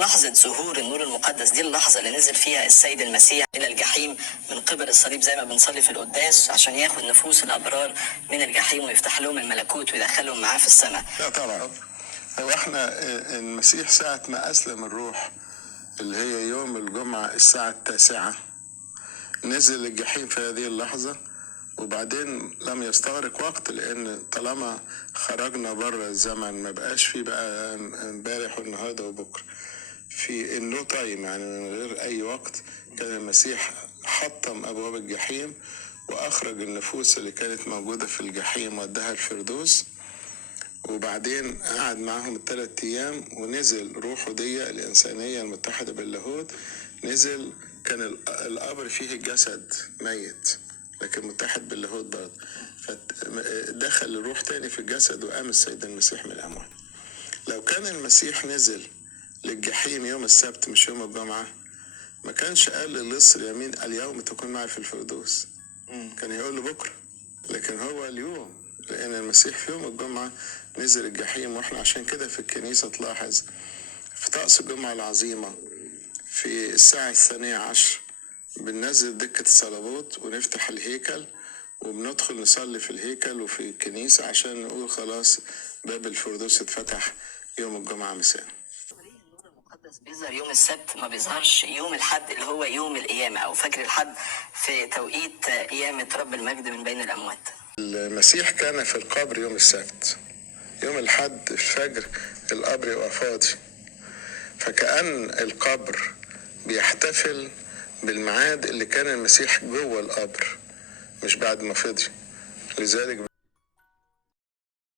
هل لحظة ظهور النور المقدس دي اللحظة اللي نزل فيها السيد المسيح إلى الجحيم من قبل الصليب زي ما بنصلي في القداس عشان ياخد نفوس الأبرار من الجحيم ويفتح لهم الملكوت ويدخلهم معاه في السماء؟ لا طبعا. هو احنا المسيح ساعة ما أسلم الروح اللي هي يوم الجمعة الساعة 9 نزل الجحيم في هذه اللحظة، وبعدين لم يستغرق وقت، لأن طالما خرجنا بره الزمن ما بقاش فيه بقى امبارح والنهارده وبكرة، في النو تايم، يعني من غير أي وقت كان المسيح حطم أبواب الجحيم وأخرج النفوس اللي كانت موجودة في الجحيم وداها الفردوس، وبعدين قعد معاهم 3 أيام ونزل روحه دي الإنسانية المتحدة باللاهوت. نزل كان القبر فيه الجسد ميت لكن متحد باللاهوت برضه، فدخل الروح تاني في الجسد وقام السيد المسيح من الأموات. لو كان المسيح نزل للجحيم يوم السبت مش يوم الجمعة ما كانش قال للص اليمين اليوم تكون معي في الفردوس، كان يقول له بكرة، لكن هو اليوم، لأن المسيح في يوم الجمعة نزل الجحيم. وإحنا عشان كده في الكنيسة تلاحظ في طقس الجمعة العظيمة في الساعة 12 بننزل دكة الصلوات ونفتح الهيكل وبندخل نصلي في الهيكل وفي الكنيسة عشان نقول خلاص باب الفردوس اتفتح يوم الجمعة مساء. النور المقدس بيظهر يوم السبت، ما بيظهرش يوم الحد اللي هو يوم القيامة أو فجر الحد في توقيت قيامة رب المجد من بين الأموات؟ المسيح كان في القبر يوم السبت، يوم الحد الفجر القبر يبقى فاضي، فكأن القبر بيحتفل بالميعاد اللي كان المسيح جوه القبر مش بعد ما فضي. لذلك